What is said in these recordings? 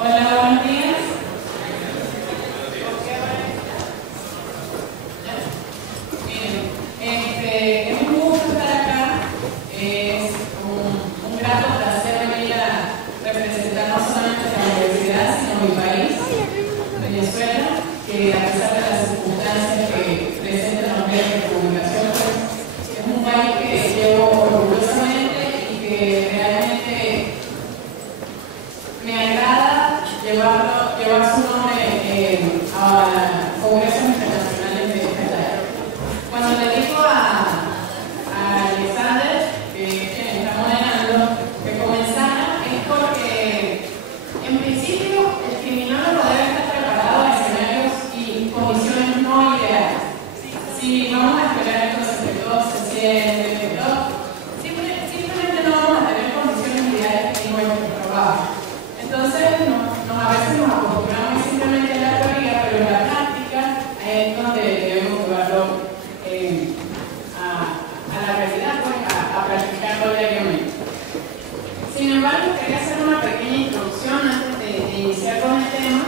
Hola, buenos días. Miren, es un gusto estar acá. Es un grato placer venir a representar no solamente la universidad, sino mi país, Venezuela, que a pesar de las circunstancias que presentan los medios de comunicación, pues, es un país que llevo orgullosamente y que realmente me agrada llevar su nombre a congresos internacionales de esta área. Cuando le digo a Alexander, que está moderando, que comenzara, es porque en principio el criminólogo debe estar preparado a escenarios y condiciones no ideales. Si vamos a esperar entonces que todo se siente, que todo, simplemente no vamos a tener condiciones ideales en nuestro trabajo. Entonces, a veces nos acostumbramos simplemente a la teoría, pero en la práctica es donde debemos llevarlo a la realidad, pues, a practicarlo diariamente. Sin embargo, quería hacer una pequeña introducción antes de iniciar con el tema,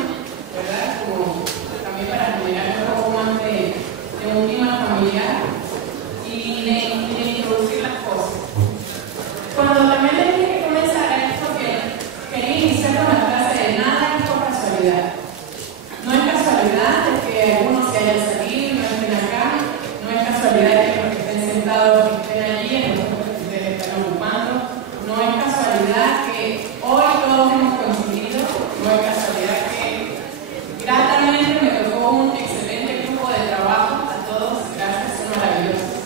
¿verdad? Como también para generar un poco más de un clima familiar y de introducir las cosas. Cuando también les dije que comenzara es porque quería iniciar con la clase de nada es por casualidad. No es casualidad de que algunos se hayan salido y no estén acá, no es casualidad de que los que estén sentados estén allí, en los que ustedes están ocupando, no es casualidad que hoy todos hemos coincidido, no es casualidad que gratamente me tocó un excelente grupo de trabajo, a todos, gracias, son maravillosos.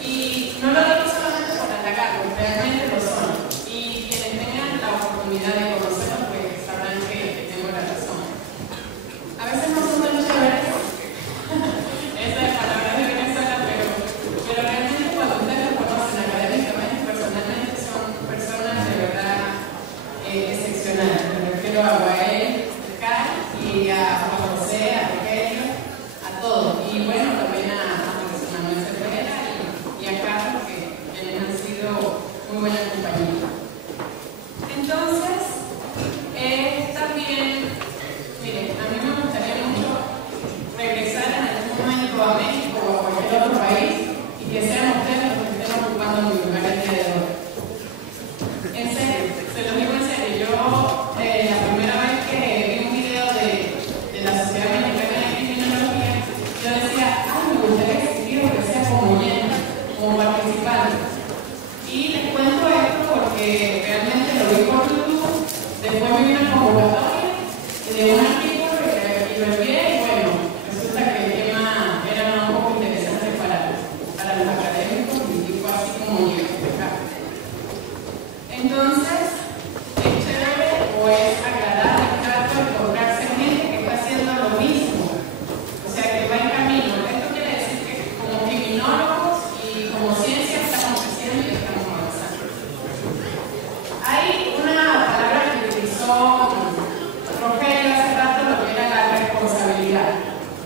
Y no lo digo solamente por atacarlos, realmente lo son. Y quienes tengan la oportunidad de conocerlos, pues sabrán que tengo la razón. A veces no son tan chéveres, esa es palabra de Venezuela, pero realmente cuando ustedes los conocen académicamente, personalmente, son personas de verdad excepcionales. Me refiero a Gael, Kai y a Juan José, a Rogelio, a todos. Y bueno, también a José Manuel Cervera y a Carlos, que han sido muy buena compañía. Entonces, también, miren, a mí me gustaría mucho regresar en algún momento a México o a cualquier otro país y que sean ustedes los que estén ocupando mi lugar el día de hoy. En serio, se lo digo en serio. Yo, la primera vez que vi un video de la Sociedad Mexicana de Criminología, yo decía, ay, me gustaría existir o que sea como oyente, como participante. Y les cuento esto porque realmente lo vi por YouTube, después me vino una convocatoria de un artículo y lo envié y bueno, resulta que el tema era un poco interesante para los académicos y fue así como yo. Entonces, es chévere o es agradable encontrarse gente que está haciendo lo mismo, o sea, que va en camino. Esto quiere decir que como criminólogos y como ciencia estamos creciendo y estamos avanzando. Hay una palabra que utilizó Rogelio hace rato, lo que era la responsabilidad.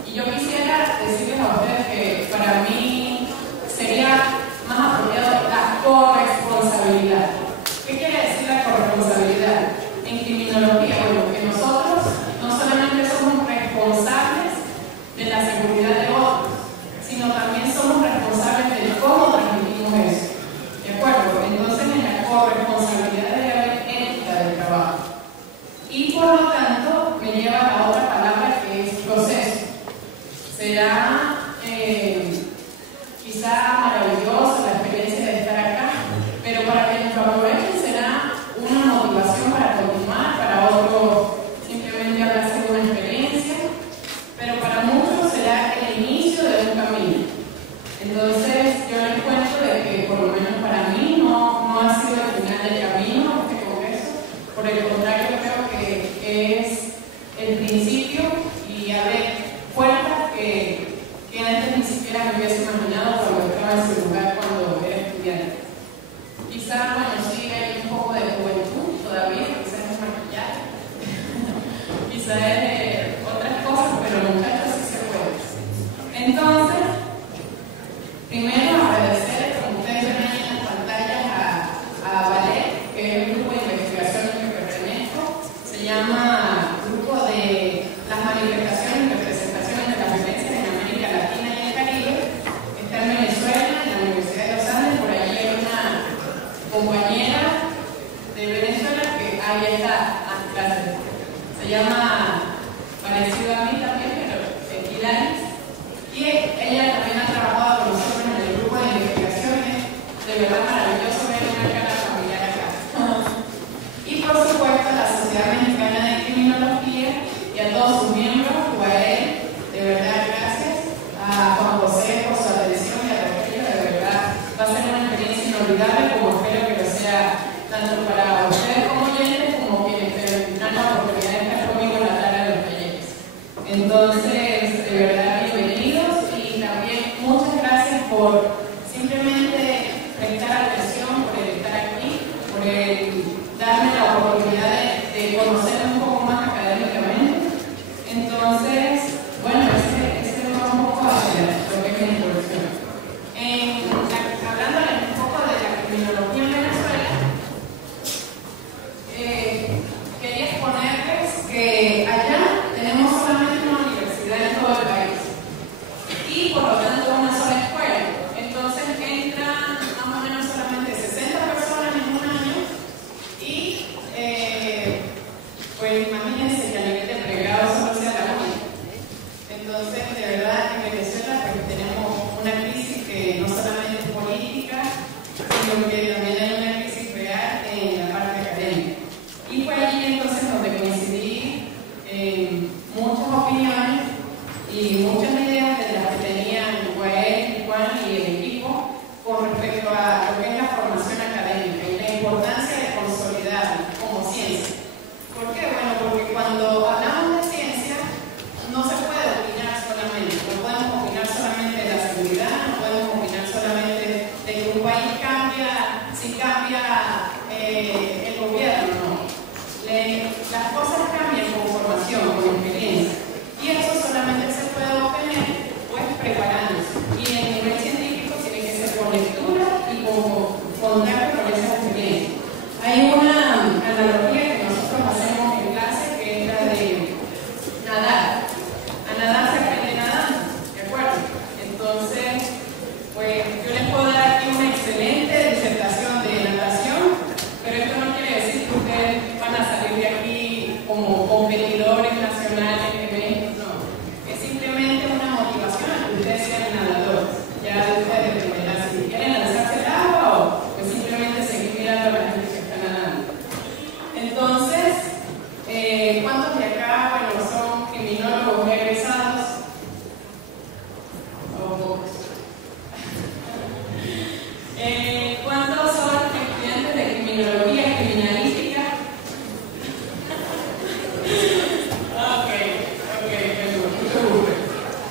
Y yo quisiera decirles a ustedes que para mí sería más apropiado la corresponsabilidad. ¿Qué quiere decir la corresponsabilidad? En criminología, bueno, que nosotros no solamente somos responsables de la seguridad de otros, sino también somos responsables de cómo transmitimos eso. ¿De acuerdo? Entonces, en la corresponsabilidad debe haber ética del trabajo. Y por lo tanto, me lleva a otra palabra que es proceso. Será quizá maravillosa la experiencia de estar acá, pero para quienes lo aprovechen será una motivación para continuar, para otros simplemente habrá sido una experiencia, pero para muchos será el inicio de un camino. Entonces yo les cuento de que por lo menos para mí no ha sido el final del camino este congreso, por el contrario creo que es el principio y abre puertas que antes ni siquiera me hubiese imaginado cuando estaba en ese lugar cuando era estudiante. Quizás, bueno, sí hay un poco de juventud todavía, quizás es maquillaje, quizás es otras cosas, pero muchachos sí se puede. Entonces, primero agradecer, como ustedes ven ahí en las pantallas, se llama, parecido a mí también, pero Pilares, y ella también ha trabajado con nosotros en el grupo de investigaciones. De verdad maravilloso ver una cara familiar acá. Y por supuesto a la Sociedad Mexicana de Criminología y a todos sus miembros, o a él, de verdad gracias, a Juan José por su atención y a Rogelio, de verdad va a ser una experiencia inolvidable, como espero que lo sea tanto para ustedes como oyentes, como quienes tendrán la oportunidad de estar conmigo en la tarde de los talleres. Entonces, de verdad, bienvenidos y también muchas gracias por simplemente prestar atención, por el estar aquí, por darme la oportunidad de conocerme un poco más académicamente. Entonces, bueno, ese va un poco hacia lo que es mi introducción. Hablándoles un poco de la criminología en Venezuela, quería exponerles que allá tenemos solamente una universidad en todo el país y por lo tanto una sola escuela. Entonces entran más o menos solamente 60 personas en un año y pues imagínense que a nivel de pregrado solo sea la única. Entonces, de verdad, en Venezuela pues, tenemos una crisis que no solamente es política, sino que también hay una crisis real en la parte académica. Y fue allí entonces donde coincidí muchas opiniones y muchas ideas de las que tenían Joel, Juan y el equipo con respecto a lo que es la formación académica y la importancia de consolidarla como ciencia. ¿Por qué? Bueno, porque cuando hablamos de ciencia no se puede opinar solamente, no podemos opinar solamente de la seguridad, no podemos opinar solamente de que un país cambia si cambia el gobierno, no. Las cosas cambian con formación, con experiencia, y eso solamente se puede obtener pues preparándose, y el nivel científico tiene que ser con lectura y con contacto con esa experiencia. Hay una analogía que nosotros hacemos en clase que es la de nadar. A nadar se aprende nadando, ¿de acuerdo? Entonces, pues yo les puedo dar aquí una excelente disertación de natación, pero esto no quiere decir que ustedes van a salir de aquí como competidores nacionales de México, no. Es simplemente una motivación a que ustedes sean nadadores. Ya de ustedes dependerá si quieren lanzarse al agua o pues simplemente seguir mirando a la gente que está nadando. Entonces, ¿cuántos de acá, bueno, son criminólogos egresados? ¿Cuántos son estudiantes de criminología y criminalística? Ok, mucho gusto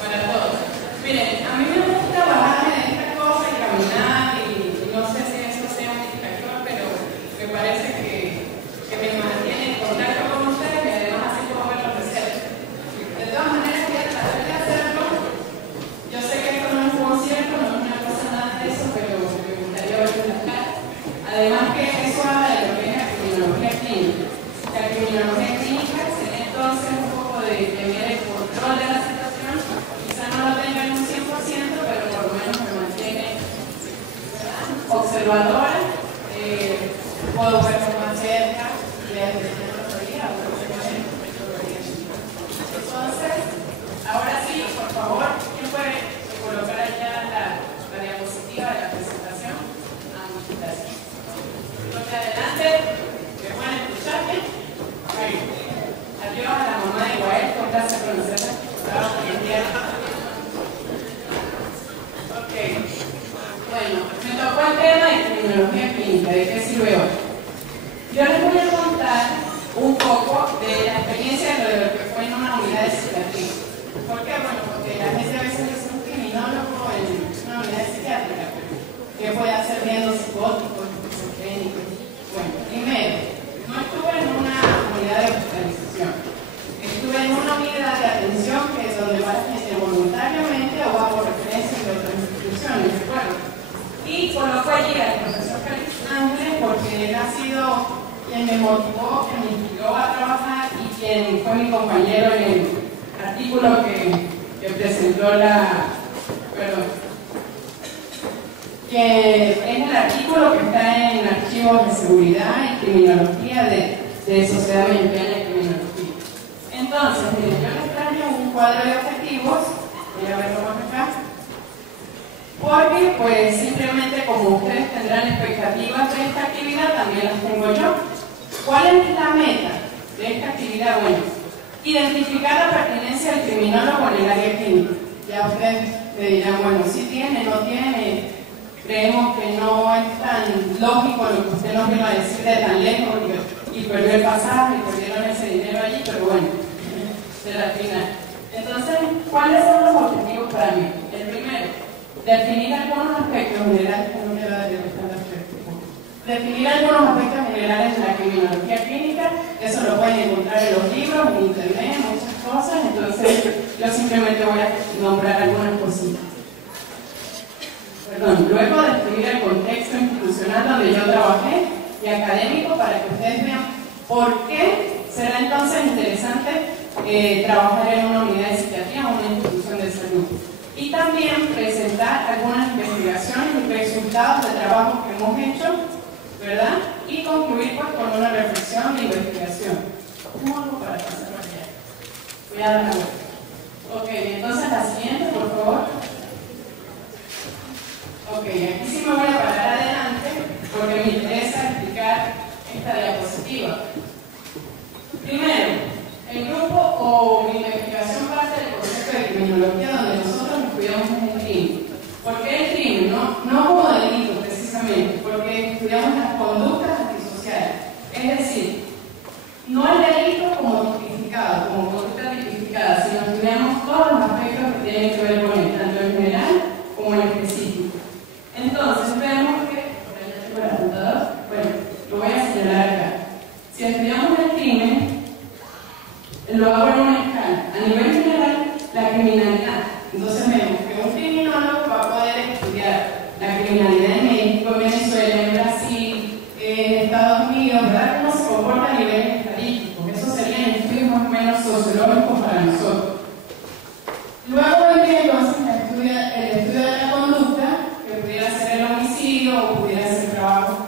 para todos. Miren, a mí me gusta bajarme de esta cosa y caminar y no sé si eso sea un distractor, pero me parece que me mantiene en contacto con ustedes y además así puedo verlo de cerca. De todas maneras, voy a tratar de hacerlo. Yo sé que esto no es un concierto, no es una cosa nada de eso, pero me gustaría verlo las caras. Además que eso habla de lo que es la criminología clínica. La criminología clínica sería entonces un poco de tener el control de la situación, quizá no lo tenga en un 100%, pero por lo menos me mantiene observadora, puedo verlo más cerca y entonces, ahora sí, por favor, ¿quién puede colocar allá la diapositiva de la presentación? Muchas gracias. Entonces, adelante, ¿me pueden escuchar bien? Adiós a la mamá de Joel, con placer conocerla. Ok. Bueno, me tocó el tema de criminología clínica, ¿de qué sirve hoy? Yo les voy a contar un poco de la experiencia de lo que fue en una unidad de psiquiatría. ¿Por qué? Bueno, porque la gente a veces es un criminólogo en una unidad psiquiátrica. ¿Qué puede hacer viendo psicóticos, esquizofrénicos? Bueno, primero, no estuve en una unidad de hospitalización. Estuve en una unidad de atención que es donde va gente voluntariamente o va por referencia de otras instituciones, ¿de acuerdo? Y coloco allí al profesor Félix Ángeles porque él ha sido quien me motivó, quien me inspiró a trabajar y quien fue mi compañero en el artículo que presentó que es el artículo que está en archivos de seguridad y criminología de Sociedad Mexicana de Criminología. Entonces, miren, yo les traje un cuadro de objetivos, voy a verlo más acá, porque pues simplemente como ustedes tendrán expectativas de esta actividad, también las tengo yo. ¿Cuál es la meta de esta actividad? Bueno, identificar la pertinencia del criminólogo en el área clínica. Ya ustedes me dirán, bueno, si tiene, no tiene, creemos que no es tan lógico lo que usted nos vino a decir de tan lejos y perdió el pasaje y perdieron ese dinero allí, pero bueno, será al final. Entonces, ¿cuáles son los objetivos para mí? El primero, definir algunos aspectos generales, definir algunos aspectos generales de la criminología clínica. Eso lo pueden encontrar en los libros, en internet, muchas cosas. Entonces, yo simplemente voy a nombrar algunas cositas. Perdón, luego describir el contexto institucional donde yo trabajé y académico para que ustedes vean por qué será entonces interesante trabajar en una unidad de psiquiatría o una institución de salud. Y también presentar algunas investigaciones y resultados de trabajos que hemos hecho, ¿verdad? Y concluir pues con una reflexión de investigación. Tengo algo para pasar allá. Voy a dar la vuelta. Ok, entonces la siguiente, por favor. Ok, aquí sí me voy a parar adelante porque me interesa explicar esta diapositiva. Primero, el grupo o mi investigación parte del concepto de criminología donde nosotros estudiamos el crimen. ¿Por qué el crimen? No como delito precisamente, porque estudiamos las conductas antisociales. Es decir, no el delito como tipificado, como conducta tipificada, sino estudiamos todos los aspectos que tienen que ver con él, tanto en general como en específico. Entonces vemos que, bueno, lo voy a señalar acá. Si estudiamos el crimen, lo hago en una escala. A nivel general, la criminalidad. Entonces vemos que un criminólogo va a poder estudiar la criminalidad en México, en Venezuela, en Brasil, en Estados Unidos, ¿verdad? Cómo se comporta a nivel estadístico. Eso serían estudios más o menos sociológicos para nosotros. Luego vendría entonces el estudio de la conducta, que pudiera ser el homicidio o pudiera ser trabajo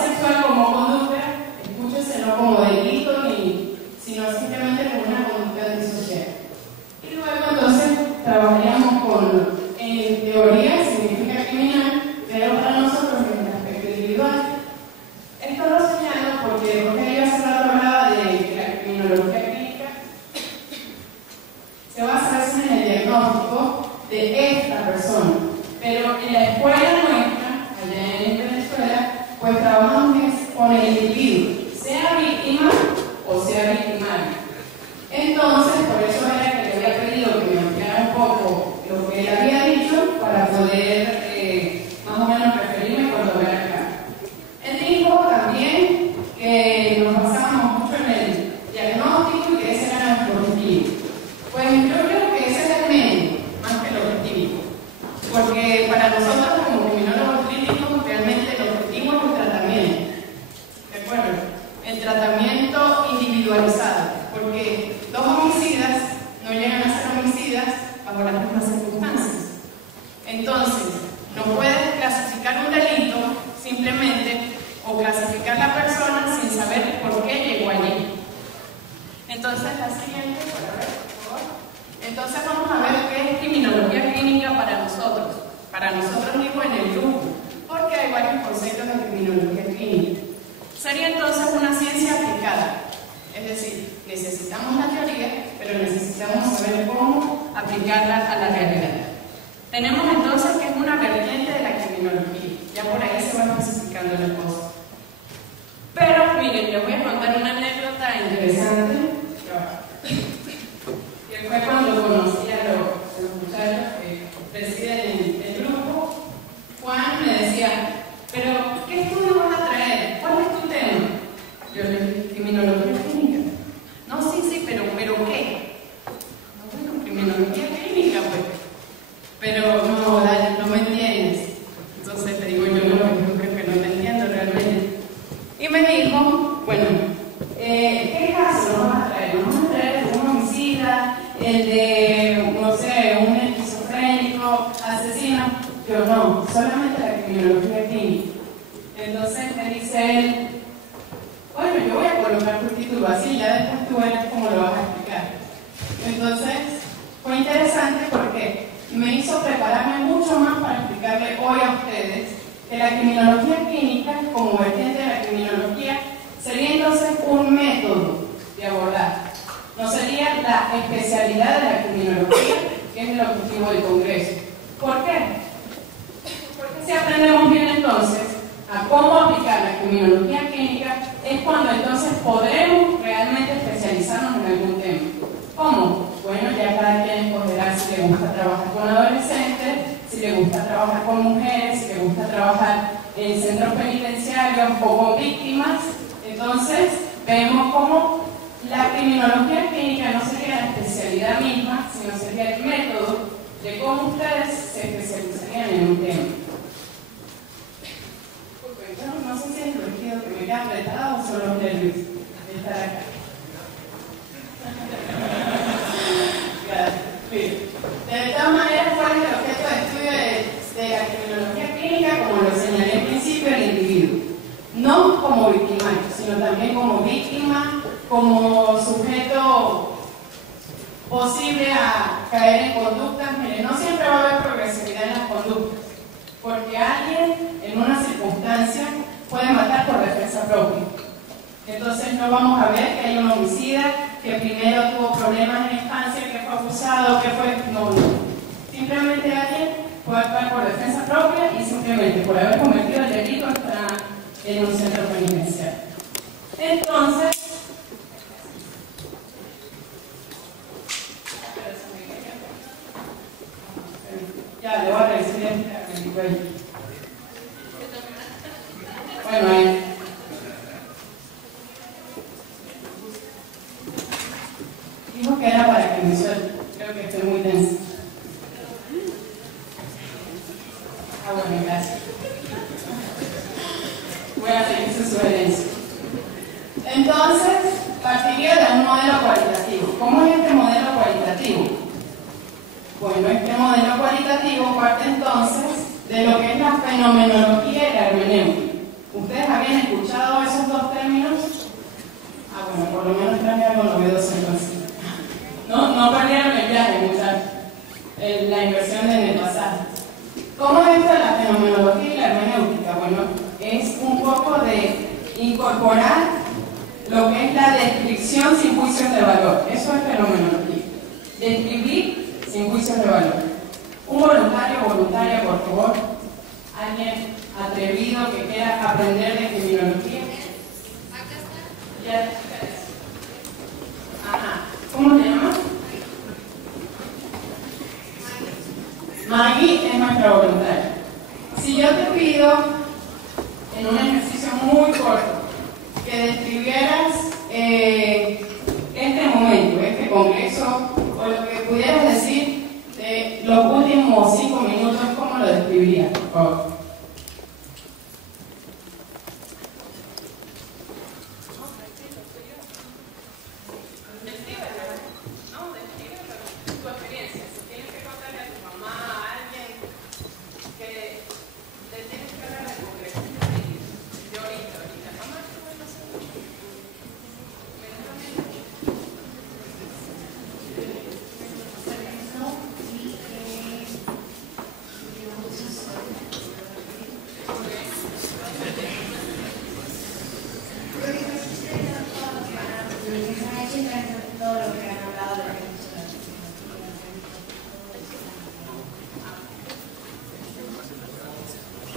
sexual como conducta, escúchese, no como delito, sino simplemente como una conducta antisocial. Y luego entonces trabajaríamos con, en teoría, significa criminal, pero para nosotros en el aspecto individual. Esto lo señalo porque Rogelio hace rato hablaba de que la criminología clínica se basa a veces en el diagnóstico de esta persona, pero en la escuela nuestra, allá en Venezuela, pues trabajamos con el individuo, sea víctima o sea victimario. Entonces, por eso era que le había pedido que me ampliara un poco lo que él había dicho para poder más o menos referirme cuando vea acá. Él dijo también que nos basábamos mucho en el diagnóstico y que ese era nuestro objetivo. Pues yo creo que ese es el medio, más que el objetivo. Porque para nosotros como criminólogos clínicos realmente el objetivo es el tratamiento. ¿De acuerdo? El tratamiento individualizado. Porque dos homicidas no llegan a ser homicidas bajo las mismas circunstancias. Entonces, no puedes clasificar un delito simplemente o clasificar la persona sin saber por qué llegó allí. Entonces, la siguiente, para ver, por favor. Entonces, vamos a ver qué es criminología clínica para nosotros. Para nosotros digo en el grupo, porque hay varios conceptos de criminología clínica. Sería entonces una ciencia aplicada. Es decir, necesitamos la teoría, pero necesitamos saber cómo aplicarla a la realidad. Tenemos entonces que es una vertiente de la criminología. Ya por ahí se va especificando la cosa. Pero, miren, les voy a contar una anécdota interesante. Que fue cuando conocí a los muchachos que presiden el grupo. Juan me decía, pero ¿qué estudios vas a traer? ¿Cuál es tu tema? Yo le dije, criminología clínica. No, sí, pero ¿qué? No, bueno, criminología clínica, pues. Pero no me entiendes. Entonces le digo yo, no, creo que no te entiendo realmente. Y me dijo, bueno, ¿qué caso nos vas a traer? ¿Nos vas a traer un homicida, el de, no sé, un esquizofrénico, asesino? Yo no, solamente la criminología clínica. Entonces me dice él, bueno, yo voy a colocar tu título así, ya después tú verás cómo lo vas a explicar. Entonces, fue interesante porque me hizo prepararme mucho más para explicarle hoy a ustedes que la criminología clínica, como vertiente de la criminología, sería entonces un método de abordar. No sería la especialidad de la criminología, que es el objetivo del Congreso. ¿Por qué? Porque si aprendemos bien entonces a cómo aplicar la criminología clínica, es cuando entonces podremos realmente especializarnos en algún tema. ¿Cómo? Bueno, ya cada quien escogerá si le gusta trabajar con adolescentes, si le gusta trabajar con mujeres, si le gusta trabajar en centros penitenciarios o con víctimas. Entonces, vemos cómo la criminología clínica no sería la especialidad misma, sino sería el método de cómo ustedes se especializarían en un tema. No sé si es el vestido que me queda apretado o son los nervios de estar acá. De todas maneras, ¿cuál es el objeto de estudio de la criminología clínica? Como lo señalé al principio, el individuo. No como victimario, sino también como víctima, como sujeto posible a caer en conductas. Miren, no siempre va a haber progresividad en las conductas, porque alguien en una circunstancia puede matar por defensa propia. Entonces no vamos a ver que hay un homicida que primero tuvo problemas en la infancia, que fue abusado, que fue... No. Simplemente alguien puede actuar por defensa propia y simplemente por haber cometido el delito está en un centro penitenciario. Entonces, ya le voy a decir el cuello. Bueno, ahí. Dijo que era para que me suelte. Creo que estoy muy tensa. Bueno, gracias. Voy a seguir su sugerencia. Entonces, partiría de un modelo cualitativo. ¿Cómo es este modelo cualitativo? Bueno, este modelo cualitativo parte entonces de lo que es la fenomenología y la hermenéutica. ¿Ustedes habían escuchado esos dos términos? Bueno, por lo menos traje algo novedoso entonces. No perdieron el viaje, muchachos. La inversión en el pasaje. ¿Cómo es esto de la fenomenología y la hermenéutica? Bueno, es un poco de incorporar lo que es la descripción sin juicios de valor. Eso es fenomenología. Describir sin juicios de valor. Un voluntario o voluntaria, por favor. Alguien atrevido que quiera aprender de criminología. Acá está. Ya. Ajá. ¿Cómo se llama? Maggie es nuestra voluntaria. Si yo te pido, en un ejercicio muy corto, que describieras este momento, este congreso, o lo que pudieras decir de los últimos 5 minutos, ¿cómo lo describirías, por favor?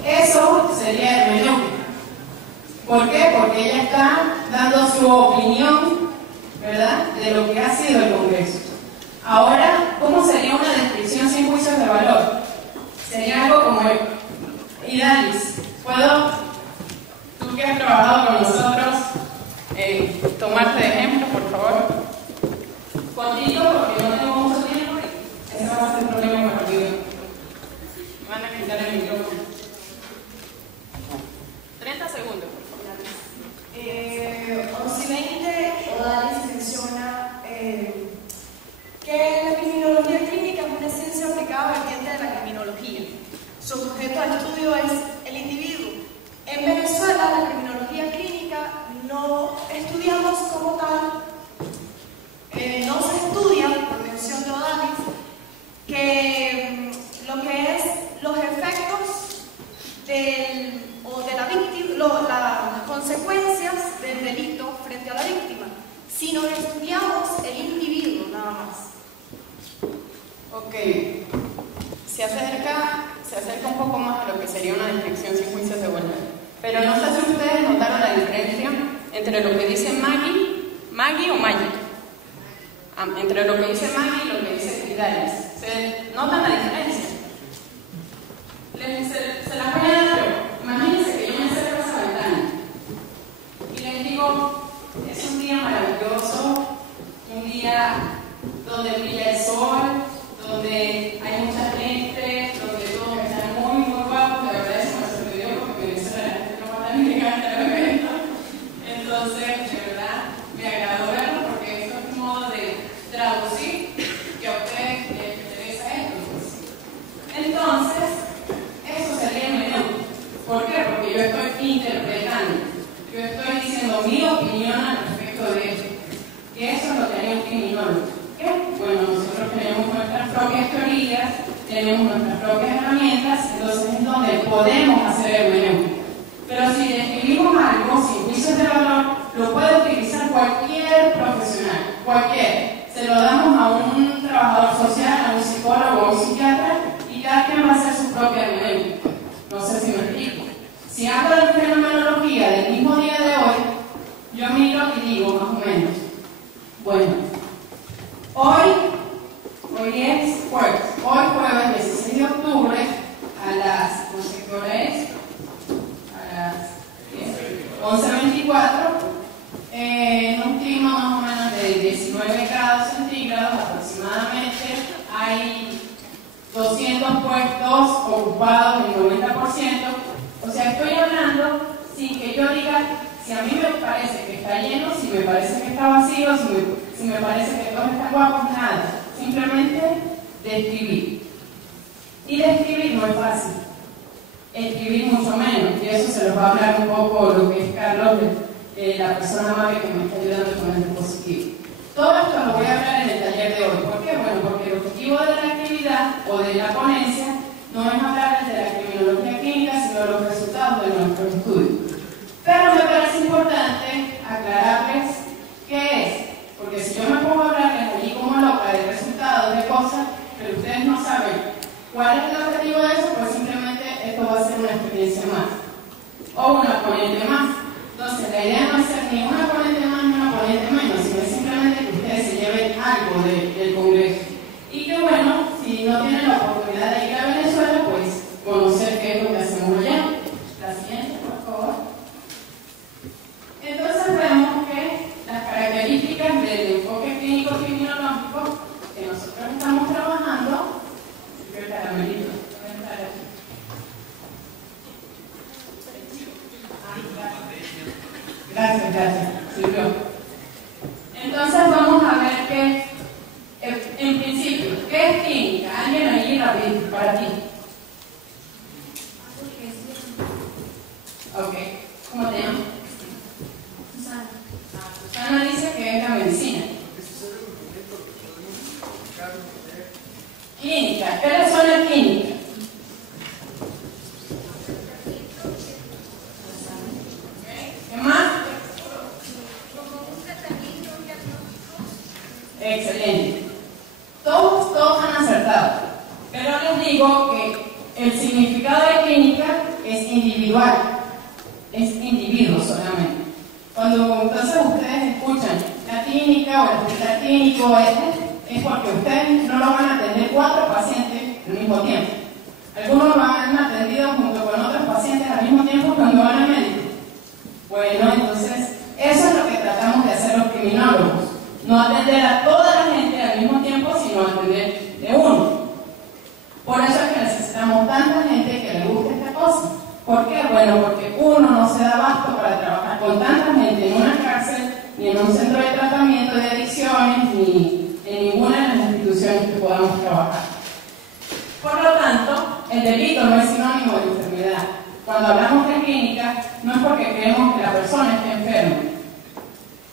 Eso sería hermenéutica. ¿Por qué? Porque ella está dando su opinión, ¿verdad?, de lo que ha sido el Congreso. Ahora, ¿cómo sería una descripción sin juicios de valor? Sería algo como Idalis, ¿puedo, tú que has trabajado con nosotros, tomarte de ejemplo, por favor? Contigo, porque no tengo mucho tiempo, eso va a ser un problema para mí. Van a quitar el micrófono. 30 segundos, por favor. Occidente Odalis menciona que la criminología clínica es una ciencia aplicada vertiente de la criminología. Su objeto de estudio es el individuo. En Venezuela, la criminología clínica no estudiamos como tal, no se estudia, porque consecuencias del delito frente a la víctima, sino que estudiamos el individuo nada más. Ok, se acerca un poco más a lo que sería una descripción sin juicios de valor. Pero no sé si ustedes notaron la diferencia entre lo que dice Maggie o Magic. Entre lo que dice Maggie y lo que dice Fidalis. ¿Se notan la diferencia? Se las voy a dar yo. Imagínense que yo me acerco a esa ventana y les digo, es un día maravilloso, un día donde brilla el sol, donde hay mucha gente, donde todos están muy, muy guapos. La verdad es que me sorprendió porque me dice la gente no va a tan elegante al evento. Entonces, de verdad, me agradó verlo porque eso es un modo de traducir que a ustedes les interesa esto. Entonces, eso sería el menú. ¿Por qué? Porque yo estoy interpretando, yo estoy diciendo mi opinión al respecto de esto. Que eso es lo que haría un criminólogo. ¿Qué? Bueno, nosotros tenemos nuestras propias teorías, tenemos nuestras propias herramientas, entonces es donde podemos hacer el menú. Pero si describimos algo sin juicios de valor, lo puede utilizar cualquier profesional, cualquier. Se lo damos a un trabajador social, a un psicólogo, a un psiquiatra, y cada quien va a hacer su propia menú. No sé si me explico. Si hablo de fenomenología del mismo día de hoy, yo miro y digo más o menos, bueno, hoy es jueves, hoy jueves 16 de octubre a las, no sé qué hora es, a las 11:24, en un clima más o menos de 19 grados centígrados aproximadamente, hay 200 puestos ocupados, el 90%, o sea, estoy hablando sin que yo diga si a mí me parece que está lleno, si me parece que está vacío, si me parece que todos están guapos, nada. Simplemente describir. Y describir no es fácil. Escribir mucho menos. Y eso se los va a hablar un poco lo que es Carlos, la persona amable que me está ayudando con el dispositivo. Todo esto lo voy a hablar en el taller de hoy. ¿Por qué? Bueno, porque el objetivo de la actividad o de la ponencia no es hablar de la criminología clínica, sino de los resultados de nuestros estudios. Pero me parece importante aclararles qué es, porque si yo me pongo a hablarles allí como loca de resultados, de cosas, pero ustedes no saben cuál es el objetivo de eso, pues simplemente esto va a ser una experiencia más, o una ponente más. Entonces la idea no es ser ni una ponente más ni una ponente menos, sino simplemente que ustedes se lleven algo del congreso. Y que bueno, si no tienen la oportunidad de ir a Venezuela, pues conocer qué es lo que hacemos allá. La siguiente, por favor. Entonces vemos que las características del enfoque clínico criminológico que nosotros estamos trabajando, el caramelito, gracias, sirvió. Entonces vamos a ver que, en principio, ¿qué es clínica? Alguien ahí rápido para ti. Ok, ¿cómo te llamas? Susana dice que es la medicina. Clínica, ¿qué son las clínicas? ¿Qué más? Excelente. Todos han acertado. Pero les digo que el significado de clínica es individual. Es individuo solamente. Cuando entonces ustedes escuchan la clínica o el hospital clínico, es porque ustedes no lo van a atender 4 pacientes al mismo tiempo. Algunos lo han atendido junto con otros pacientes al mismo tiempo cuando van al médico. Bueno, entonces eso es lo que tratamos de hacer los criminólogos. No atender a toda la gente al mismo tiempo, sino atender de uno. Por eso es que necesitamos tanta gente que le guste esta cosa. ¿Por qué? Bueno, porque uno no se da abasto para trabajar con tanta gente en una cárcel, ni en un centro de tratamiento de adicciones, ni en ninguna de las instituciones que podamos trabajar. Por lo tanto, el delito no es sinónimo de enfermedad. Cuando hablamos de clínica, no es porque creemos que la persona esté enferma,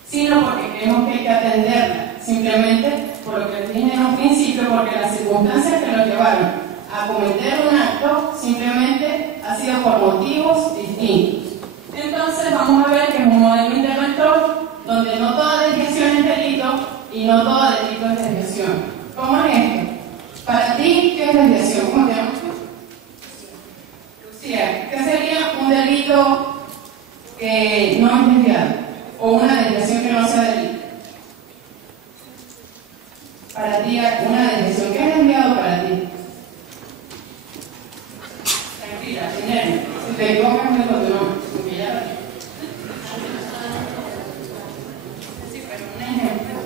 sino porque creemos que hay que atenderla, simplemente por lo que les dije en un principio, porque las circunstancias que nos llevaron a cometer un acto simplemente ha sido por motivos distintos. Entonces, Entonces vamos a ver que es un modelo interventor donde no toda desviación es delito y no todo delito es desviación. ¿Cómo es esto? Para ti, ¿qué es desviación? ¿Cómo te llamas? Lucía, ¿qué sería un delito que no es desviado? O una desviación que no sea delito. Para ti, una desviación, ¿qué es desviado para ti? Tranquila, sin nervios. Si te equivocas, me lo tengo, porque ya lo digo. Sí, pero un ejemplo.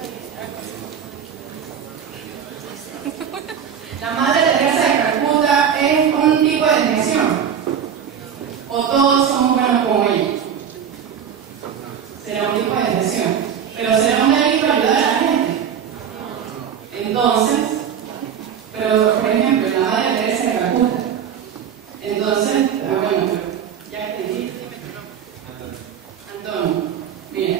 La Madre Teresa de Calcuta es un tipo de desviación. O todos somos buenos como ella. Será un tipo de desviación. Pero será un delito ayudar a la gente. Entonces, pero por ejemplo, la Madre Teresa de Calcuta. Entonces, bueno, ya te dije, Antonio, mira.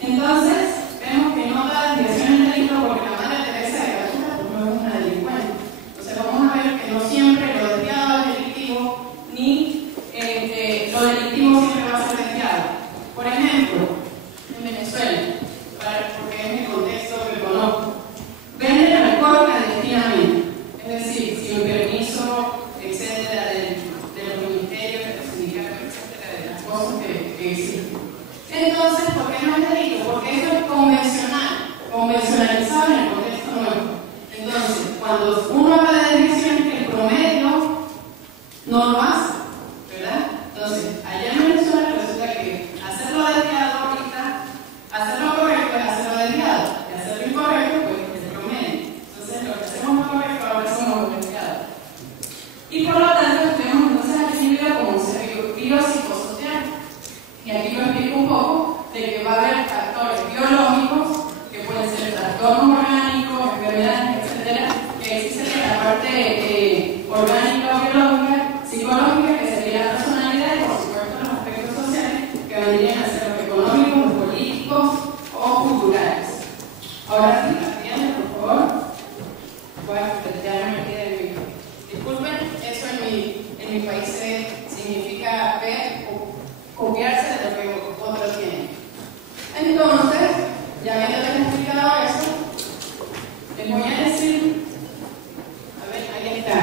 Entonces, vemos que no da desviación en delito porque la Madre Teresa de Calcuta no es una delincuente. Entonces, vamos a ver que no siempre lo desviado es delictivo, ni lo delictivo siempre va a ser desviado. Por ejemplo, en Venezuela, porque es mi contexto que conozco, venden alcohol clandestinamente, es decir, sin permiso, etcétera, de los ministerios, de los sindicatos, etcétera, de las cosas que existen. Entonces, ¿por qué no es delito? Porque eso es convencionalizado en el contexto nuevo. Entonces, cuando uno habla de desviación, el promedio no lo hace, ¿verdad? Entonces, allá en Venezuela resulta que hacerlo desviado ahorita, hacerlo correcto es hacerlo desviado, y hacerlo incorrecto pues es el promedio. Entonces, lo que hacemos correcto ahora somos desviados. Y por lo tanto, tenemos entonces al individuo como un ser biopsicosocial. Y aquí lo explico un poco de que va a haber factores biológicos que pueden ser trastornos orgánicos, enfermedades, etcétera, que existe la parte orgánica o biológica, psicológica, que sería la personalidad, y por supuesto los aspectos sociales, que vendrían a ser los económicos, los políticos o culturales. Ahora sí, atienden, por favor. Voy a plantearme aquí de mi. Disculpen, eso en mi país significa ver o copiarse de lo que otros tienen. Entonces, ya habiéndoles explicado eso, les voy a decir, a ver, ahí está,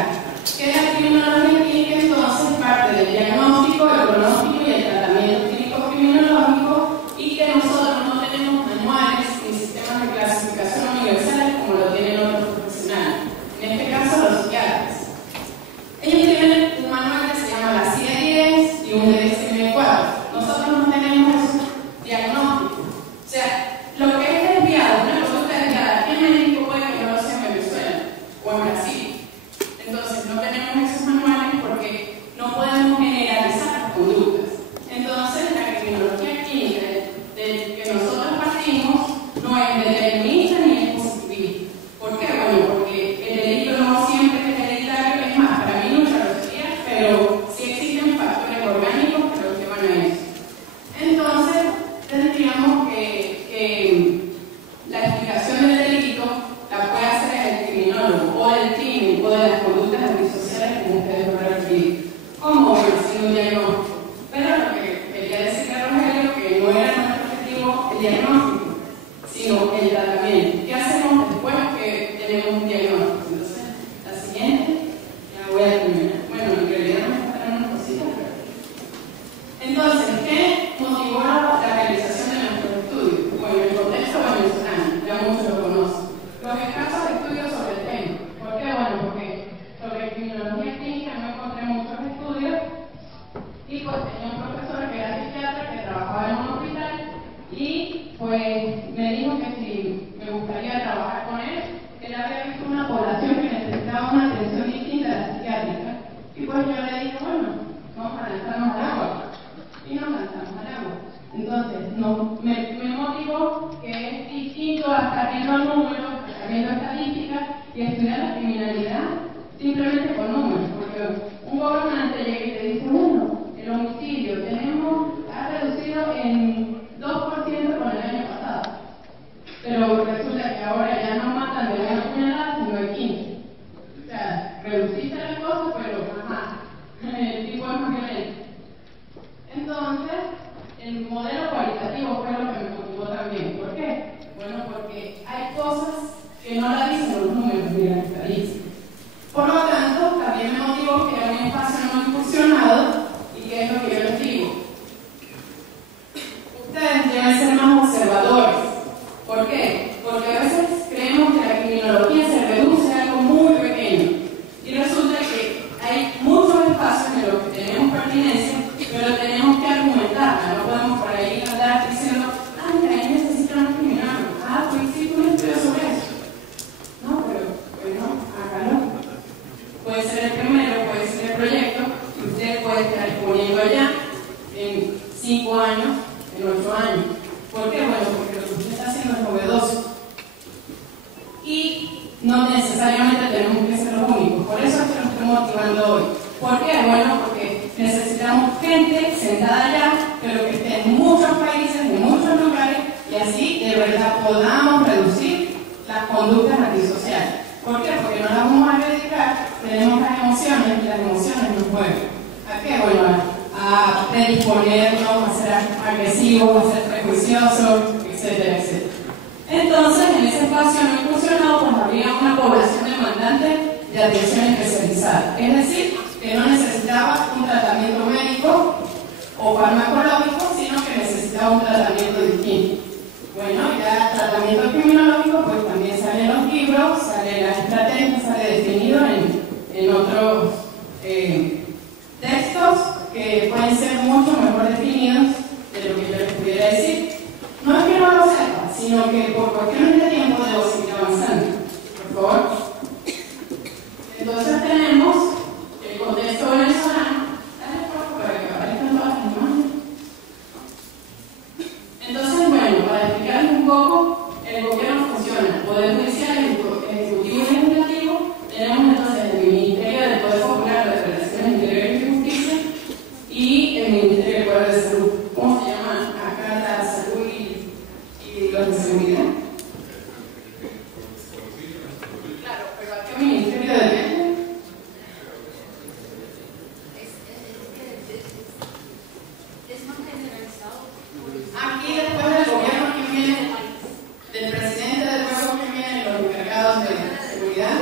que la criminología clínica entonces parte del diagnóstico, el pronóstico y el tratamiento clínico-criminológico, y que nosotros no tenemos manuales ni sistemas de clasificación universales como lo tienen otros profesionales, en este caso los psiquiatras. Ellos tienen un manual que se llama la CIE-10 y un DSM-4. Nosotros no tenemos eso, diagnóstico. O sea, lo que es desviado, una conducta desviada aquí en México puede que no lo sea en Venezuela o en Brasil. Entonces, no tenemos esos manuales porque no podemos generalizar las conductas. Entonces, la criminología clínica del que nosotros partimos no es determinista ni es positivista. ¿Por qué? Bueno, porque el delito no siempre es hereditario, es más, para mí nunca lo sería, pero sí existen factores orgánicos que lo llevan a eso. Entonces, tendríamos que la explicación del delito la puede hacer el criminólogo o del crimen o de las conductas antisociales como ustedes lo refieren. ¿Cómo? Bueno, haciendo un diagnóstico. Pero lo que quería decirle a Rogelio que no era nuestro objetivo el diagnóstico, sino el tratamiento. ¿Qué hacemos después que tenemos un diagnóstico? Entonces, la siguiente, ya voy a terminar. Bueno, en realidad me faltan unas cositas, pero... Entonces, ¿qué motivó la realización de nuestros estudios? Bueno, el contexto venezolano, ya muchos lo conocen. Los escasos estudios sobre el tema. ¿Por qué? Bueno, porque sobre criminología clínica no encontré muchos estudios y pues tenía un profesor que era psiquiatra que trabajaba en un hospital y pues me dijo que si me gustaría trabajar con él, que él había visto una población que necesitaba una atención distinta a la psiquiátrica. Y pues yo le dije, bueno, vamos a lanzarnos al agua. Y nos lanzamos al agua. Entonces, me motivó que es distinto a estar viendo números, a estar viendo estadísticas y estudiar la criminalidad simplemente con números. Porque un gobernante llega y te dice, bueno, el homicidio ha reducido en 2% con el año pasado. Pero resulta que ahora ya no matan de una puñalada, sino de 15. O sea, reduciste la cosa, pero ajá, el tipo es más violento. Entonces, 5 años, en 8 años. ¿Por qué? Bueno, porque lo que usted está haciendo es novedoso. Y no necesariamente tenemos que ser los únicos. Por eso es que nos estoy motivando hoy. ¿Por qué? Bueno, porque necesitamos gente sentada allá, pero que esté en muchos países, en muchos lugares, y así de verdad podamos reducir las conductas antisociales. ¿Por qué? Porque no las vamos a dedicar, tenemos las emociones, y las emociones nos mueven. ¿A qué? Bueno, a predisponernos, a ser agresivos, a ser prejuiciosos, etcétera, etcétera. Entonces, en ese espacio no incursionado, pues había una población demandante de atención especializada. Es decir, que no necesitaba un tratamiento médico o farmacológico, sino que necesitaba un tratamiento distinto. Bueno, ya el tratamiento criminológico, pues también sale en los libros, sale en la estrategia, sale definido en otros textos que pueden ser mucho mejor definidos de lo que yo les pudiera decir. No es que no lo sepa, sino que por cuestiones de tiempo debo seguir avanzando. Por favor. Entonces tenemos el contexto venezolano. Dale por para que aparezcan todas las imágenes. Entonces, bueno, para explicarles un poco, el gobierno funciona. Poder judicial, ejecutivo y legislativo. Tenemos entonces el Ministerio del Poder Popular de Relaciones Interiores y Justicia y el Ministerio del Poder de Salud. ¿Cómo se llama acá la salud y los de seguridad? Claro, pero ¿a qué ministerio depende? Es más generalizado. Aquí después del gobierno que viene, del presidente del pueblo que viene, los encargados de seguridad.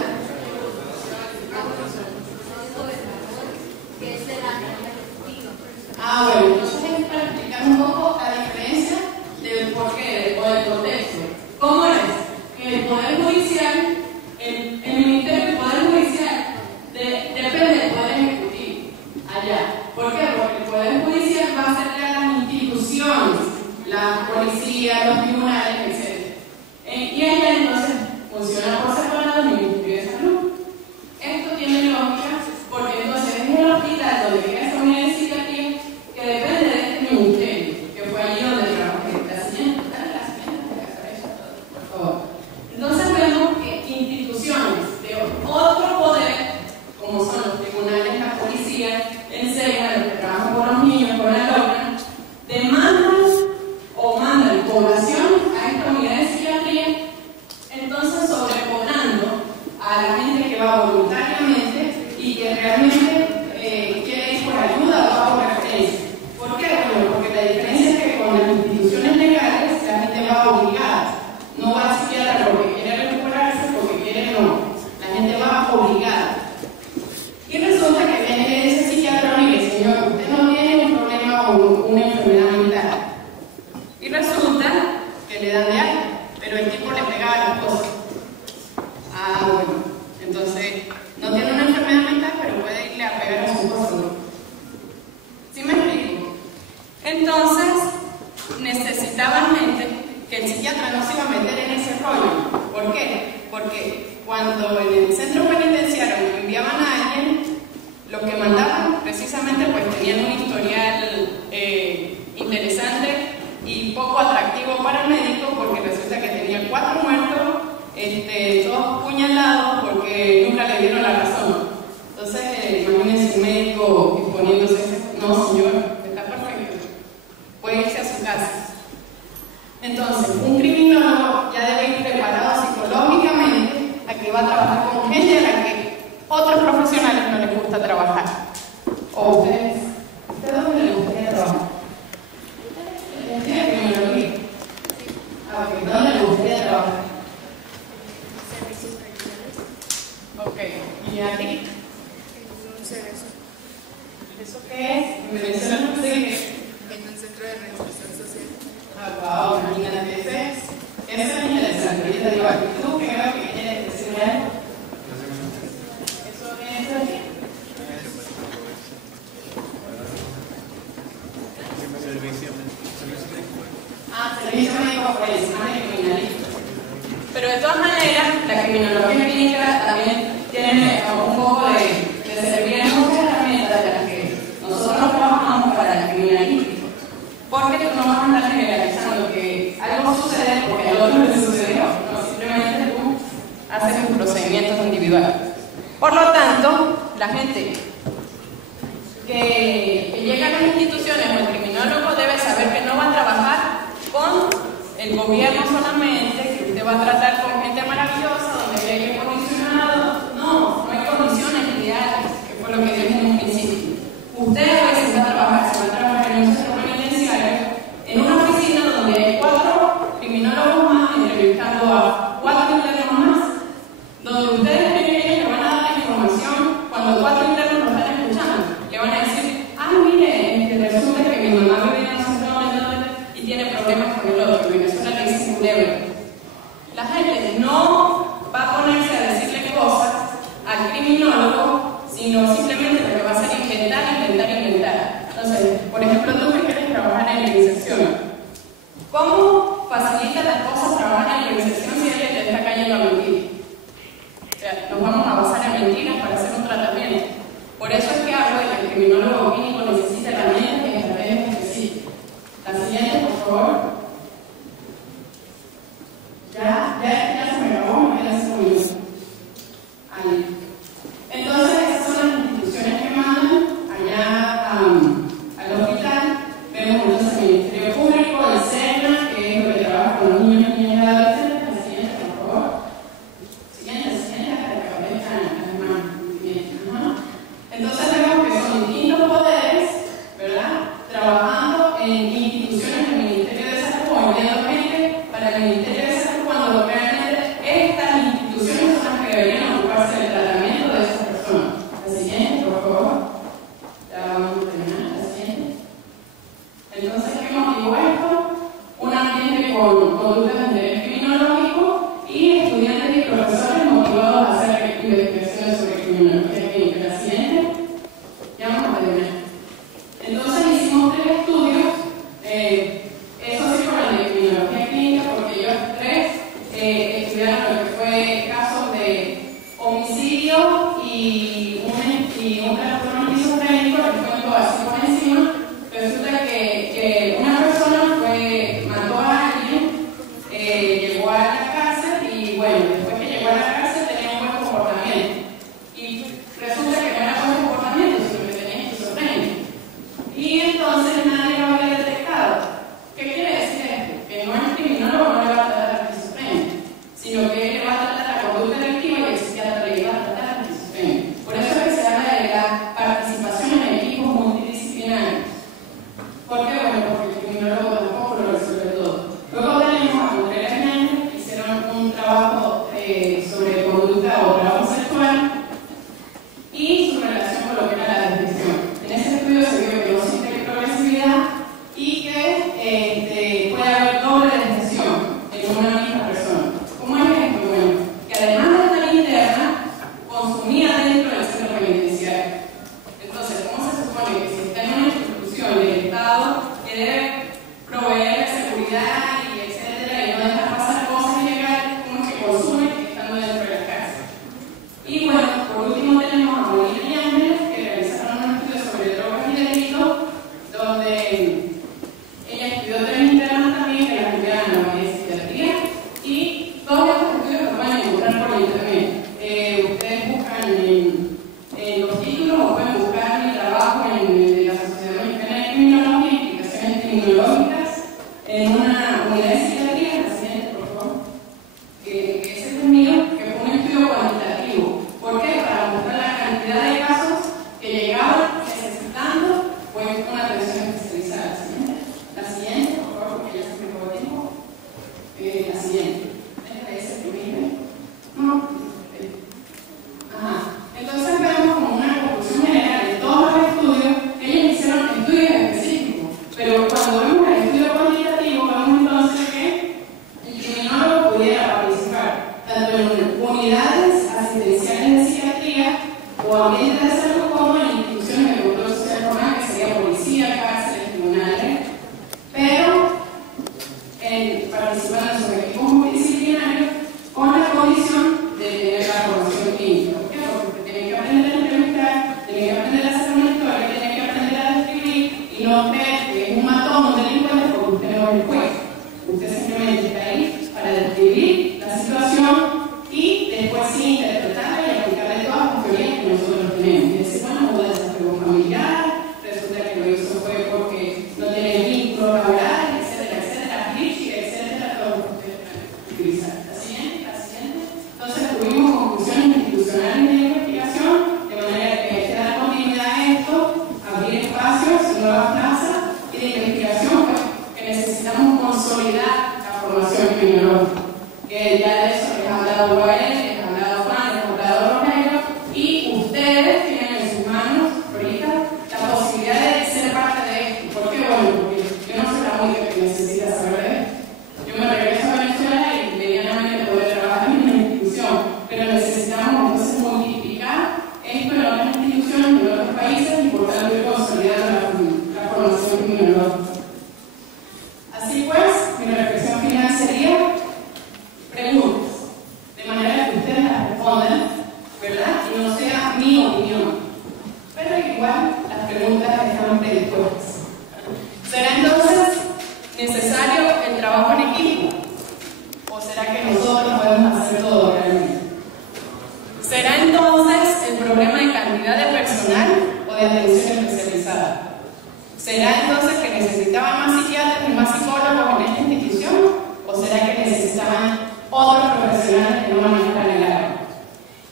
Que es de la ejecutiva. Bueno, entonces es para explicar un poco la diferencia del porqué o del contexto. ¿Cómo es? Que el Poder Judicial, el Ministerio del Poder Judicial, depende del Poder Ejecutivo, allá. ¿Por qué? Porque el Poder Judicial va a ser a las instituciones, la policía, los tribunales, etc. Y allá entonces funciona por separado el Ministerio de Salud. Esto tiene lógica porque entonces es el hospital donde queda esta unidad de psiquiatría que depende de este ministerio, que fue allí donde trabajé. La siguiente, por favor. Entonces vemos que instituciones de otro poder, como son los tribunales, la policía, el SEGA, los que trabajan con los niños, con la LOCRA, demandan o mandan población a esta unidad de psiquiatría, entonces sobreponando a la gente que va voluntariamente y que realmente quiere ir por ayuda o va por referencia. ¿Por qué? Bueno, porque la diferencia es que con las instituciones legales la gente va obligada, no va a psiquiatra porque quiere recuperarse, porque quiere no. La gente va obligada. Y resulta que viene ese psiquiatra y le dice, señor, usted no tiene un problema con una enfermedad mental. Y resulta que le dan de alta, pero el tipo le pegaba a las cosas. Bueno, entonces no tiene una enfermedad mental, pero puede irle a pegar a su esposo, ¿no? ¿Sí me explico? Entonces, necesitaban gente que el psiquiatra no se iba a meter en ese rollo. ¿Por qué? Porque cuando en el centro penitenciario enviaban a alguien, los que mandaban precisamente pues tenían un historial interesante y poco atractivo para el médico, porque resulta que tenía 4 muertos, 2 puñalados porque nunca le dieron la razón. Entonces, imagínense un médico exponiéndose, no señor, está perfecto, puede irse a su casa. Entonces, un criminólogo ya debe ir preparado psicológicamente a que va a trabajar con gente a la que otros profesionales no les gusta trabajar. ¿O ustedes dónde les gustaría trabajar? ¿Tiene criminología? Ok, ¿dónde les gustaría trabajar? Servicios regionales. Ok, ¿y a ti? No sé eso. ¿Eso qué es? En Venezuela no sé qué es. En un centro de reinserción social. Wow, imagínate, eso es interesante. Yo te digo, ¿tú qué creo que quieres decirme algo? ¿Eso es aquí? Servicio médico forense, más de criminalista. Pero de todas maneras, la criminología clínica también tiene un poco de servir en muchas herramientas de las que nosotros trabajamos para el criminalístico. Porque tú no vas a andar generalizando que algo sucede porque al otro le sucedió, no, simplemente tú haces tus procedimientos individuales. Por lo tanto, la gente que llega a las instituciones o el criminólogo debe saber que no va a trabajar con el gobierno solamente, que usted va a tratar con gente maravillosa, donde hay aire acondicionado. No hay condiciones ideales, que fue lo que dije en un principio. Usted a veces va a trabajar en un centro penitenciario, en una oficina donde hay 4 criminólogos más entrevistando a 4 internos más, donde ustedes le van a dar la información cuando 4 internos lo están escuchando. Le van a decir, mire, resulta que mi mamá vive en un centro y tiene problemas con el otro. En Venezuela le dicen culebra. La gente no va a ponerse a decirle cosas al criminólogo, sino simplemente lo que va a hacer es inventar. Entonces, por ejemplo, tú que quieres trabajar en la iniciación, ¿cómo facilita las cosas trabajar en la iniciación si alguien te está cayendo a mentir? O sea, nos vamos a basar en mentiras para hacer un tratamiento. Por eso es que hablo de que el criminólogo clínico necesita herramientas y estrategias específicas. La siguiente, por favor. Ya se me acabó, me quedan 5 minutos. Ahí. Entonces, esas son las instituciones que mandan allá al hospital. Vemos entonces el Ministerio Público, el SENA, que es lo que trabaja con los niños, niñas y adolescentes. La siguiente, por favor. Siguiente, hasta que aparezcan las manos. Entonces, vemos que son distintos poderes, ¿verdad? Trabajando en instituciones del Ministerio de Salud o enviando gente para el Ministerio de Salud cuando realmente estas instituciones son las que deberían ocuparse del tratamiento de esas personas. La siguiente, por favor. Ya vamos a terminar. La siguiente. Entonces, ¿qué motivó esto? Un ambiente con conductas de interés criminológico y estudiantes y profesores motivados a hacer investigaciones sobre criminología clínica. La siguiente. Ya vamos a terminar. Entonces hicimos 3 estudios, eso sí fueron de criminología clínica, porque ellos 3 estudiaron lo que fue casos de homicidio y un trastorno esquizofrénico, que fue todo así por encima. Resulta que una persona mató a alguien, llegó a la cárcel y bueno, después que llegó a la cárcel tenía un buen comportamiento. Y resulta que no era buen comportamiento, sino que tenía esquizofrenia. Y entonces nadie lo había detectado. ¿Qué quiere decir esto? Que no es criminólogo, no le va a tratar la esquizofrenia, sino que le va a tratar la conducta delictiva y el psiquiatra le va a tratar la esquizofrenia. Por eso es que se habla de la participación en equipos multidisciplinarios. ¿Por qué? Bueno, porque el criminólogo tampoco lo resuelve todo. Luego tenemos a Contreras Méndez, que hicieron un trabajo sobre conducta o trabajo sexual y su relación con lo que era la depresión. En ese estudio se vio que no existe progresividad y que puede haber doble depresión en una misma persona. ¿Cómo es esto? Bueno, que además de estar interna, consumía dentro del centro penitenciario. Entonces, ¿cómo se supone que si está en una institución del Estado que debe proveer seguridad y etcétera, y no dejar pasar cosas ilegales, como que consume estando dentro de la cárcel? Y bueno, por último tenemos a Molina y Ángeles, que realizaron un estudio sobre drogas y delitos, donde ella estudió 3 internas también que las enviaron a la unidad de psiquiatría, y todos estos estudios los pueden encontrar por internet. Ustedes buscan en los títulos o pueden buscar mi trabajo en la Sociedad Mexicana de Criminología, implicaciones criminológicas en una unidad de psiquiatría. La siguiente, por favor. Ese es el mío, que fue un estudio cuantitativo. ¿Por qué? Para mostrar la cantidad de casos que llegaban necesitando una atención especializada. La siguiente, por favor, porque ya se me acabó el tiempo. La siguiente. ¿Ese es el primero? No. Entonces vemos como una conclusión general de todos los estudios que ellos hicieron estudios específicos. Pero cuando vemos el estudio cuantitativo, vemos entonces que es el juez. Usted simplemente está ahí para describir la situación y después sí interpretarla y aplicarle todas las teorías que nosotros tenemos. Y decir, bueno, hubo desapego familiar, resulta que lo hizo fue porque no tiene vínculo laboral, etcétera, etcétera, etcétera, todo lo que ustedes pueden utilizar. La siguiente. Entonces tuvimos conclusiones institucionales de investigación, de manera que hay que dar continuidad a esto, abrir espacios, nuevas plazas y de investigación pues, que necesitamos consolidar la formación criminológica. Que ya de eso les ha hablado Joel, les ha hablado Juan, les ha hablado Rogelio, y ustedes tienen en sus manos ahorita la posibilidad de ser parte de esto. ¿Por qué? Bueno, porque yo no soy la única que necesita saber de esto. Yo me regreso a Venezuela y medianamente poder trabajar en una institución, pero necesitamos entonces multiplicar esto en otras instituciones, en otros países, y por tanto ir consolidando la formación criminológica. Así pues, mi reflexión final sería preguntas, de manera que ustedes las respondan, ¿verdad? Y no sea mi opinión. Pero igual las preguntas están predispuestas. ¿Será entonces necesario el trabajo en equipo? ¿O será que nosotros podemos hacer todo realmente? ¿Será entonces el problema de cantidad de personal o de atención especializada? ¿Será entonces que necesitaban más psiquiatras y más psicólogos en esta institución? ¿O será que necesitaban otros profesionales que no manejan el área?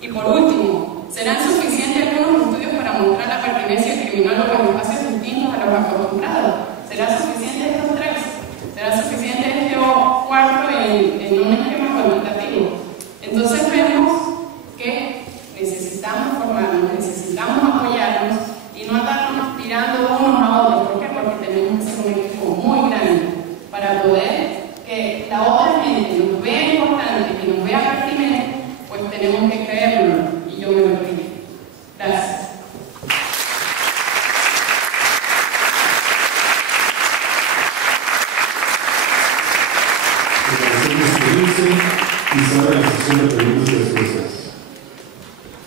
Y por último, ¿serán suficientes algunos estudios para mostrar la pertinencia del criminólogo en espacios distintos a los acostumbrados? ¿Será suficiente estos tres? ¿Será suficiente este cuarto en un esquema cuantitativo? Entonces vemos que necesitamos formarnos, necesitamos apoyarnos y no andarnos tirando unos a otros. ¿Por qué? Porque tenemos que ser un equipo muy grande para poder que la otra gente nos vea importante, que nos vea pertinente, pues tenemos que creerlo, y yo me lo creo. Gracias. Y ahora la sesión de preguntas y respuestas.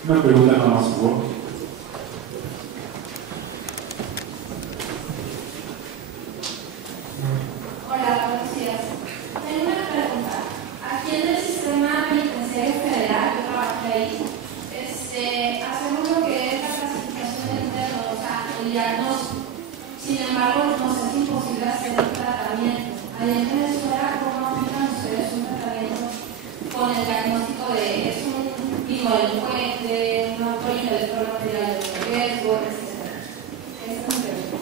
Una pregunta nada más, por favor. Hola, buenos días. Tengo una pregunta. Aquí en el sistema penitenciario federal, yo trabajé ahí, hacemos lo que es la clasificación del interno, o sea, el diagnóstico. Sin embargo, nos es imposible hacer un tratamiento. Allá en Venezuela, ¿cómo aplican ustedes un tratamiento con el diagnóstico de es un delincuente, un autor intelectual material de riesgo, etcétera? Esa es mi pregunta.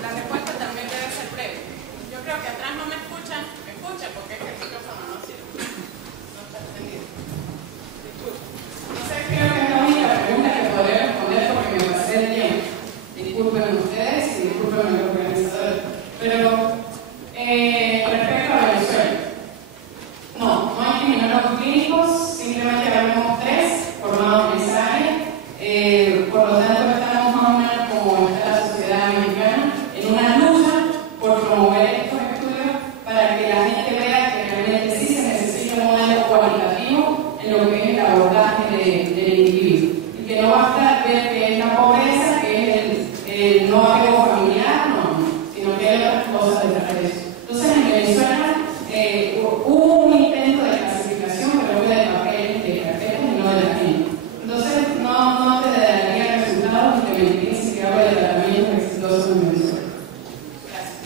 La respuesta también debe ser breve. Yo creo que atrás no me escuchan. Me escuchan porque es que el micrófono no sirve. No está entendido. Disculpe. No sé, creo que es la única pregunta que podré responder porque me pasé de tiempo. Disculpen ustedes y disculpen los organizadores. Pero respecto a Venezuela, no hay criminólogos clínicos, simplemente habemos 3 formados en esa área. Por lo tanto, estamos más o menos como está la sociedad mexicana, en una lucha por promover estos estudios para que la gente vea que realmente sí se necesita un modelo cualitativo en lo que es el abordaje del individuo. Y que no basta ver que es la pobreza, que es el no apego familiar, no, sino que hay otras cosas detrás de eso. Entonces, en Venezuela hubo un intento de clasificación, pero fue de papeles, de carpetas y no de la gente. Entonces, no te daría resultados ni te mentiría si te hablo de tratamientos exitosos en Venezuela. Gracias.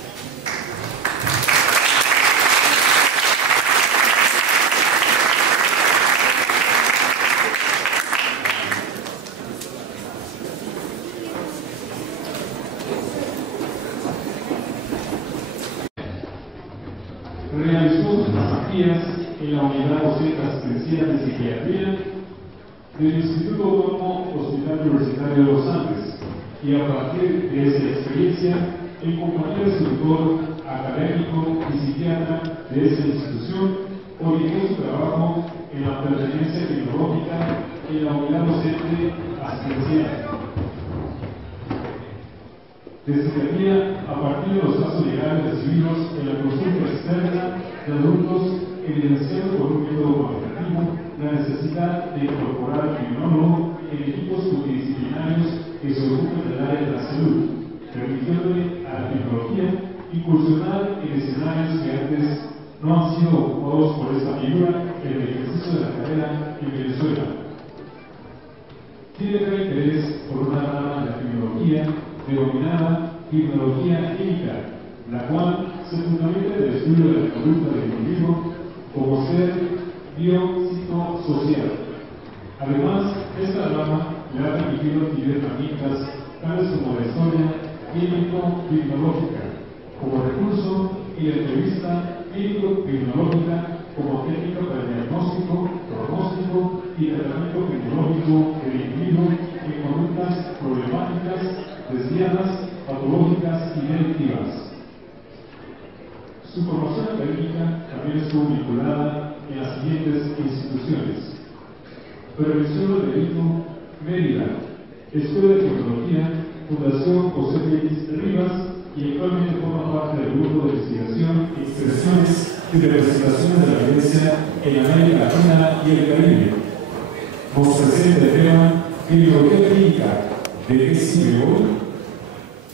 Realizó sus pasantías en la unidad docente asistencial de psiquiatría del Instituto Autónomo Hospital Universitario de los Andes y a partir de esa experiencia, en compañía de su tutor académico y psiquiatra de esa institución, orientó su trabajo en la pertenencia criminológica en la unidad docente asistencial. Destacaría a partir de los casos legales recibidos en la consulta externa de adultos evidenciando por un método cualitativo la necesidad de incorporar al criminólogo en equipos multidisciplinarios que se ocupen del área de la salud, permitiéndole a la criminología incursionar en escenarios que antes no han sido ocupados por esta figura en el ejercicio de la carrera en Venezuela. Tiene gran interés por una rama de la criminología denominada criminología química, la cual se fundamenta en el estudio de la conducta del individuo como ser biopsicosocial. Además, esta rama le ha permitido adquirir herramientas tales como la historia clínico-criminológica como recurso y la entrevista clínico-criminológica como técnica para el diagnóstico, pronóstico y tratamiento criminológico del individuo en conductas problemáticas, desviadas, patológicas y delictivas. Su formación académica también estuvo vinculada en las siguientes instituciones: Prevención del Delito, Mérida, Escuela de Criminología, Fundación José Luis Rivas, y actualmente forma parte del grupo de investigación, expresiones y representación de la violencia en América Latina y el Caribe. Nos presenta el tema Criminología Clínica de ¿Qué sirve hoy?